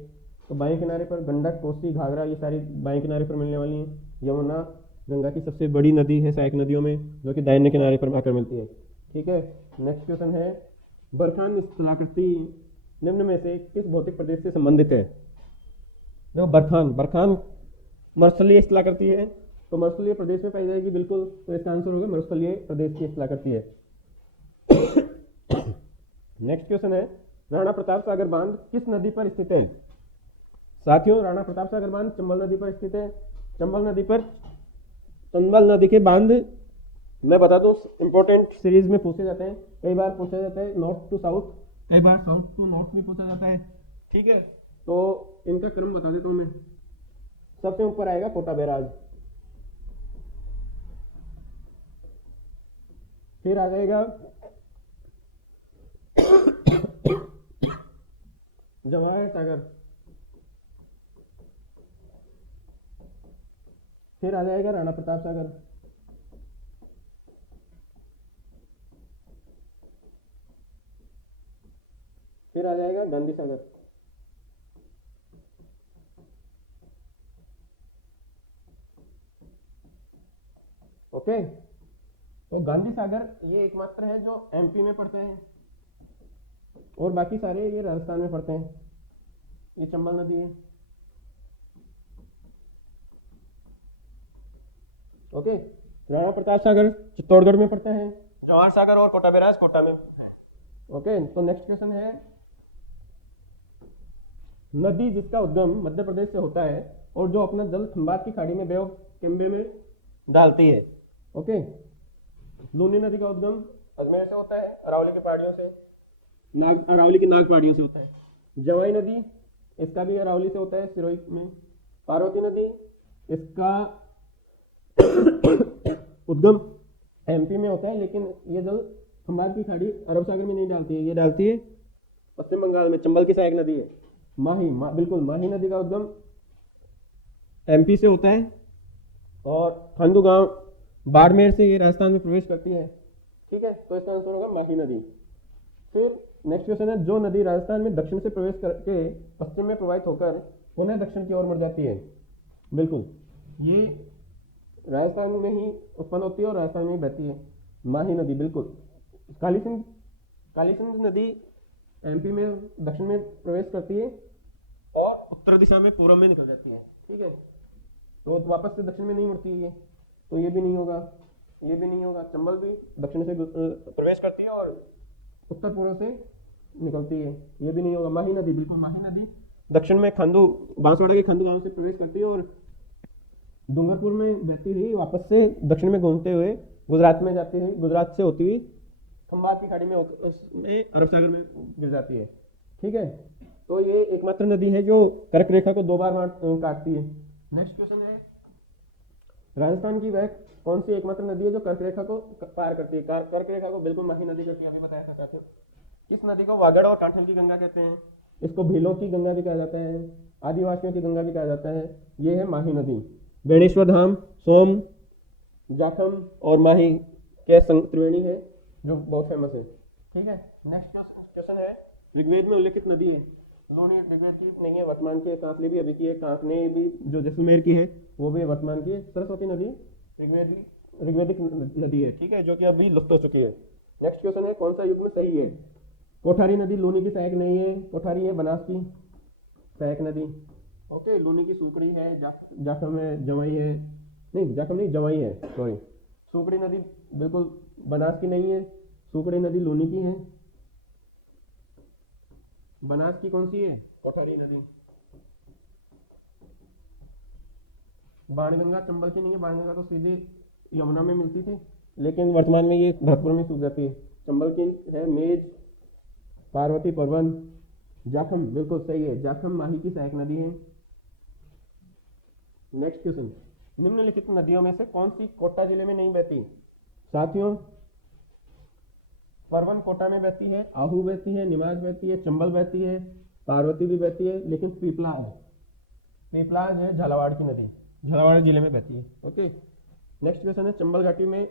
तो बाएं किनारे पर गंडक, कोसी, घाघरा, ये सारी बाएं किनारे पर मिलने वाली हैं। यमुना गंगा की सबसे बड़ी नदी है सहायक नदियों में, जो कि दाहिने किनारे पर आकर मिलती है। ठीक है, नेक्स्ट क्वेश्चन है बर्खान स्थलाकृति निम्न में से किस भौतिक प्रदेश से संबंधित है? देखो बरखान, बरखान मरुस्थलीय इस्तेला करती है, तो मरुस्थलीय प्रदेश में पाई जाएगी बिल्कुल, तो इसका आंसर होगा मरुस्थलीय प्रदेश की इस्तेला करती है। नेक्स्ट क्वेश्चन है, राणा प्रताप सागर बांध किस नदी पर स्थित है? साथियों, राणा प्रताप सागर बांध चंबल नदी पर स्थित है। चंबल नदी पर, चंबल नदी के बांध मैं बता दूं इंपॉर्टेंट सीरीज में पूछे जाते हैं, कई बार पूछा जाता है नॉर्थ टू साउथ, कई बार साउथ टू नॉर्थ भी पूछा जाता है, ठीक है। तो इनका क्रम बता देता हूं मैं। सबसे ऊपर आएगा कोटा बैराज, फिर आ जाएगा जवाहर सागर, फिर आ जाएगा राणा प्रताप सागर, फिर आ जाएगा गांधी सागर। ओके, तो गांधी सागर ये एकमात्र है जो एमपी में पड़ते हैं, और बाकी सारे ये राजस्थान में पड़ते हैं। ये चंबल नदी है। ओके, राणा प्रताप सागर चित्तौड़गढ़ में पड़ते हैं, जवाहर सागर और कोटा बैराज कोटा में। ओके, तो नेक्स्ट क्वेश्चन है, नदी जिसका उद्गम मध्य प्रदेश से होता है और जो अपना जल खंबात की खाड़ी में बे ऑफ किम्बे में डालती है। ओके, लूनी नदी का उद्गम अजमेर से होता है, अरावली की पहाड़ियों से, अरावली की नाग पहाड़ियों से होता है। जवाई नदी, इसका भी अरावली से होता है, सिरोही में। पार्वती नदी, इसका उद्गम एमपी में होता है, लेकिन ये जल खंबात की खाड़ी अरब सागर में नहीं डालती है, ये डालती है पश्चिम बंगाल में, चंबल की सहायक नदी है। माही, बिल्कुल माही नदी का उद्गम एमपी से होता है, और खांडू गांव बाड़मेर से ये राजस्थान में प्रवेश करती है, ठीक है। तो इसका आंसर होगा माही नदी। फिर नेक्स्ट क्वेश्चन है, जो नदी राजस्थान में दक्षिण से प्रवेश करके पश्चिम में प्रवाहित होकर पुनः दक्षिण की ओर मुड़ जाती है। बिल्कुल, ये राजस्थान में ही उत्पन्न होती है और राजस्थान में ही बहती है, माही नदी। बिल्कुल, कालीसिंध नदी एमपी में दक्षिण में प्रवेश करती है और उत्तर दिशा में पूर्व में निकल जाती है, ठीक है। तो वापस से दक्षिण में नहीं मुड़ती है, तो ये भी नहीं होगा, ये भी नहीं होगा। चंबल भी दक्षिण से प्रवेश करती है और उत्तर पूर्व से निकलती है, ये भी नहीं होगा। माही नदी, बिल्कुल माही नदी दक्षिण में खांडू, बांसवाड़ा के खांडू गांव से प्रवेश करती है और डूंगरपुर में बहती हुई वापस से दक्षिण में घूमते हुए गुजरात में जाती है, गुजरात से होती हुई खंबात की खाड़ी में उसमें अरब सागर में गिर जाती है, ठीक है। तो ये एकमात्र नदी है जो कर्क रेखा को 2 बार काटती है। नेक्स्ट क्वेश्चन है, राजस्थान की वह कौन सी एकमात्र नदी है जो कर्क रेखा को पार करती है? कर्क रेखा को बिल्कुल माही नदी करती है, अभी बताया था साथियों। किस नदी को वागड़ और कांठल की गंगा कहते हैं? इसको भीलों की गंगा भी कहा जाता है, आदिवासियों की गंगा भी कहा जाता है। ये है माही नदी। बेणेश्वर धाम, सोम, जाखम और माही के त्रिवेणी है जो बहुत फेमस है, ठीक है। नेक्स्ट क्वेश्चन है, ऋग्वेद में उल्लेखित नदी है? लूनी ऋग्वेद की नहीं है, वर्तमान की है। कांकले भी अभी की है, कांकने भी जो जैसलमेर की है वो भी वर्तमान की है। सरस्वती नदी ऋग्वेदिक नदी है, ठीक है, जो कि अभी लुप्त हो चुकी है। नेक्स्ट क्वेश्चन है, कौन सा युग में सही है? कोठारी नदी लूनी की सहायक नहीं है, कोठारी है बनास की सहायक नदी। ओके, लूनी की सुकड़ी है, जाखम है, जवाई है, नहीं जाखम नहीं जवाई है, सॉरी। सुकड़ी नदी बिल्कुल बनास की नहीं है, सुकड़ी नदी लूनी की है। बनास की कौन सी है? कोठारी नदी। बाणगंगा चंबल की नहीं है, बाणगंगा तो सीधे यमुना में मिलती थी, लेकिन वर्तमान में ये भरतपुर में सूख जाती है। चंबल की है मेज, पार्वती, परवन, जाखम बिल्कुल सही है, जाखम माही की सहायक नदी है। नेक्स्ट क्वेश्चन, निम्नलिखित नदियों में से कौन सी कोटा जिले में नहीं बहती? साथियों, परवन कोटा में बहती है, आहू बहती है, निमाज बहती है, चंबल बहती है, पार्वती भी बहती है, लेकिन पीपला है, पीपला है झालावाड़ की नदी, झालावाड़ जिले में बहती है। ओके, नेक्स्ट क्वेश्चन है, चंबल घाटी में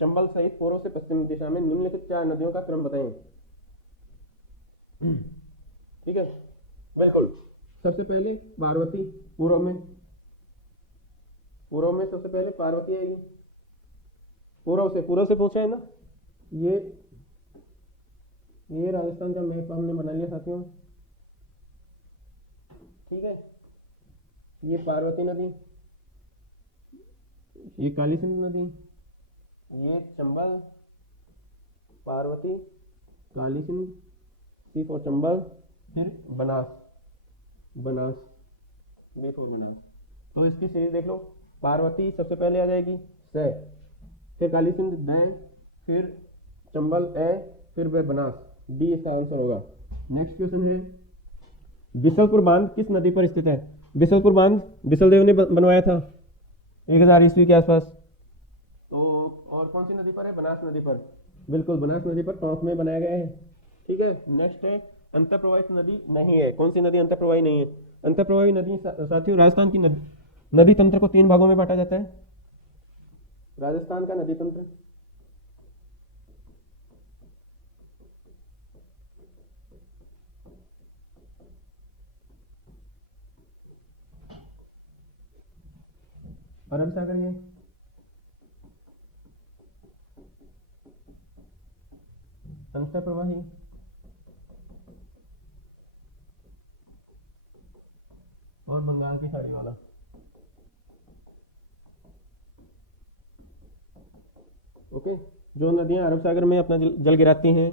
चंबल सहित पूर्व से पश्चिम दिशा में निम्नलिखित 4 नदियों का क्रम बताएं। ठीक है, बिल्कुल। सबसे पहले पार्वती पूर्व में सबसे पहले पार्वती आएगी, पूर्व से पूछा है ना। ये राजस्थान का मैप हमने बना लिया साथियों, ठीक है। ये पार्वती नदी, ये काली सिंधु नदी, ये चंबल, पार्वती, काली सिंधु, सी फॉर चंबल, फिर बनास, बनास, बी फॉर बनास। तो इसकी सीरीज देख लो, पार्वती सबसे पहले आ जाएगी से, फिर काली सिंधु द, फिर चंबल ए, फिर वह बनास, डी इसका आंसर होगा। नेक्स्ट क्वेश्चन है, बिसलपुर बांध किस नदी पर स्थित है? बिसलपुर बांध बिसल देव ने बनवाया था 1000 ईस्वी के आसपास। तो और कौन सी नदी पर है? बनास नदी पर, बिल्कुल बनास नदी पर टॉप में बनाया गया है। ठीक है, नेक्स्ट है, अंतःप्रवाहित नदी नहीं है। कौन सी नदी अंतःप्रवाही नहीं है? अंतःप्रवाही नदी साथियों राजस्थान की नदी तंत्र को 3 भागों में बांटा जाता है। राजस्थान का नदी तंत्र, अरब सागर, ये अंतःप्रवाही, और बंगाल की खाड़ी वाला। ओके, जो नदियां अरब सागर में अपना जल गिराती हैं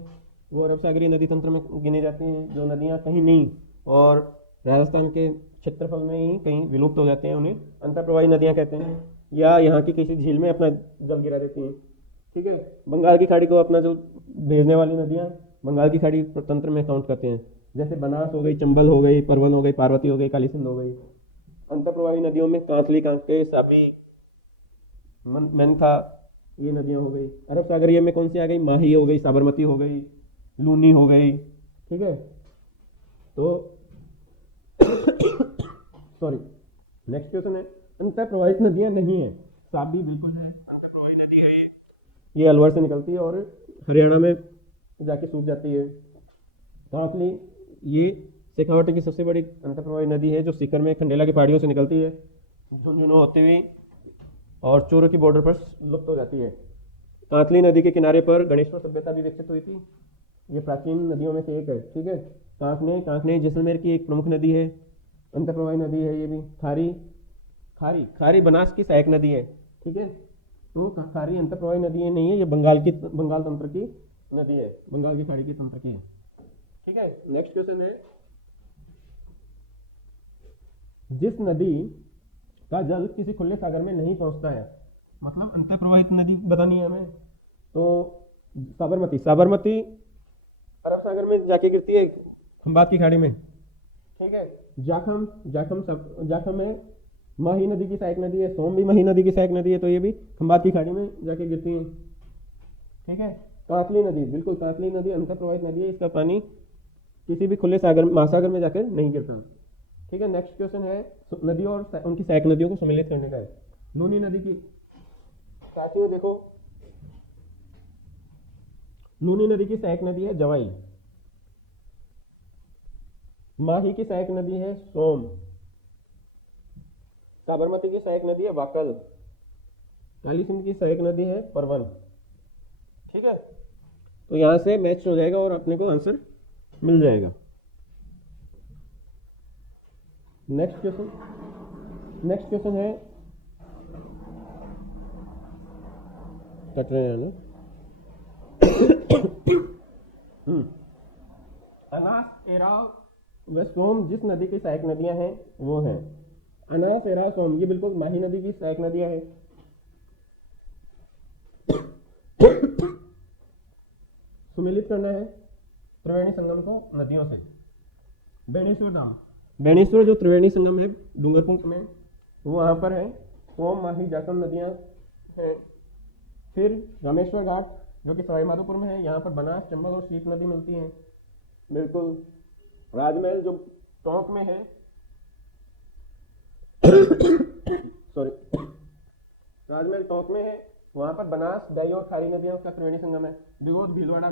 वो अरब सागरीय नदी तंत्र में गिनी जाती हैं। जो नदियां कहीं नहीं और राजस्थान के क्षेत्रफल में ही कहीं विलुप्त हो जाते हैं उन्हें अंतःप्रवाही नदियां कहते हैं, या यहाँ की किसी झील में अपना जल गिरा देती हैं। ठीक है, बंगाल की खाड़ी को अपना जल भेजने वाली नदियां बंगाल की खाड़ी तंत्र में काउंट करते हैं, जैसे बनास हो गई, चंबल हो गई, परवन हो गई, पार्वती हो गई, काली सिंधु हो गई। अंतःप्रवाही नदियों में कांतली, कांके, साबी, मेंथा, ये नदियां हो गई। अरब सागरीय में कौन सी आ गई? माही हो गई, साबरमती हो गई, लूनी हो गई। ठीक है, तो सॉरी, नेक्स्ट क्वेश्चन है, अंतःप्रवाहित नदियां नहीं है। साबी बिल्कुल है, अंतःप्रवाही नदी है ये अलवर से निकलती है और हरियाणा में जाके सूख जाती है। कांकली, ये शेखावाटी की सबसे बड़ी अंतःप्रवाही नदी है जो सीकर में खंडेला की पहाड़ियों से निकलती है, झुंझुनू होती हुई और चोरों की बॉर्डर पर लुप्त हो जाती है। कांतली नदी के किनारे पर गणेश्वर सभ्यता भी विकसित हुई थी, ये प्राचीन नदियों में से एक है। ठीक है, कांकने जैसलमेर की एक प्रमुख नदी है, अंतःप्रवाही नदी है ये भी। खारी बनास की सहायक नदी है। ठीक है, तो खारी अंतःप्रवाही नदी नहीं है, ये बंगाल तंत्र की नदी है, बंगाल की खाड़ी की तंत्र की है। ठीक है, नेक्स्ट क्वेश्चन है, जिस नदी का जल किसी खुले सागर में नहीं पहुंचता है, मतलब अंतःप्रवाहित नदी बतानी है हमें, तो साबरमती अरब सागर में जाके गिरती है खंबात की खाड़ी में। ठीक है, जाखम है माही नदी की सहायक नदी है, सोम भी माही नदी की सहायक नदी है, तो ये भी खंबात की खाड़ी में जाके गिरती है। ठीक है, कांकली नदी, बिल्कुल कांकली नदी अंतःप्रवाहित नदी है, इसका पानी किसी भी खुले सागर महासागर में जाकर नहीं गिरता। ठीक है, नेक्स्ट क्वेश्चन है, नदियों और उनकी सहायक नदियों को सम्मिलित करने का है। लूनी नदी की, साथियों देखो, लूनी नदी की सहायक नदी है जवाई, माही की सहायक नदी है सोम, साबरमती की सहायक नदी है वाकल, काली सिंधु की सहायक नदी है परवन। ठीक है, तो यहां से मैच हो जाएगा और अपने को आंसर मिल जाएगा। नेक्स्ट क्वेश्चन है, कट रहे हैं ना, अनास, एराव व सोम जिस नदी की सहायक नदियां हैं वो हैं अनास, एराव, सोम, ये बिल्कुल माही नदी की सहायक नदियां हैं। सुमेलित करना है त्रिवेणी संगम को नदियों से। बेणेश्वर जो त्रिवेणी संगम है डूंगरपुर में, वो वहाँ पर है। सोम, माही, जाखम नदियाँ हैं। फिर रामेश्वर घाट जो कि सवाई माधोपुर में है, यहाँ पर बनास, चंबल और सीप नदी मिलती है। बिल्कुल, राजमहल जो टोंक में है सॉरी, राजमहल टोंक में है, वहाँ पर बनास, डाई और खारी नदियाँ उसका त्रिवेणी संगम है। बिगोद भीलवाड़ा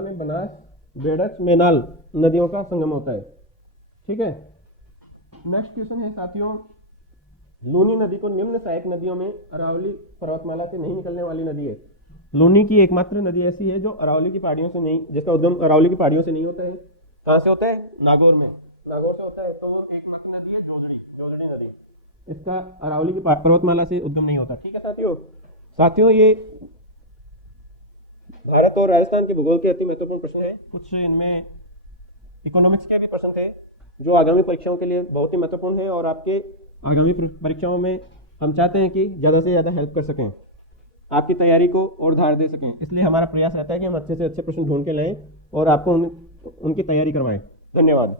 में बनास, बेड़च, मेनाल नदियों का संगम होता है। ठीक है, नेक्स्ट क्वेश्चन है साथियों, लूनी नदी को निम्न सहायक नदियों में अरावली पर्वतमाला से नहीं निकलने वाली नदी है। लूनी की एकमात्र नदी ऐसी है जो अरावली की पहाड़ियों से नहीं, जिसका उद्गम अरावली की पहाड़ियों से नहीं होता है। कहाँ से होता है? नागौर से होता है। तो वो एकमात्र नदी है जोजड़ी नदी। इसका अरावली की पर्वतमाला से उद्गम नहीं होता। ठीक है साथियों ये भारत और राजस्थान के भूगोल के अति महत्वपूर्ण प्रश्न है। कुछ इनमें इकोनॉमिक्स के भी प्रश्न थे जो आगामी परीक्षाओं के लिए बहुत ही महत्वपूर्ण है, और आपके आगामी परीक्षाओं में हम चाहते हैं कि ज़्यादा से ज़्यादा हेल्प कर सकें, आपकी तैयारी को और धार दे सकें। इसलिए हमारा प्रयास रहता है कि हम अच्छे से अच्छे प्रश्न ढूंढ के लाएं और आपको उनकी तैयारी करवाएं। धन्यवाद।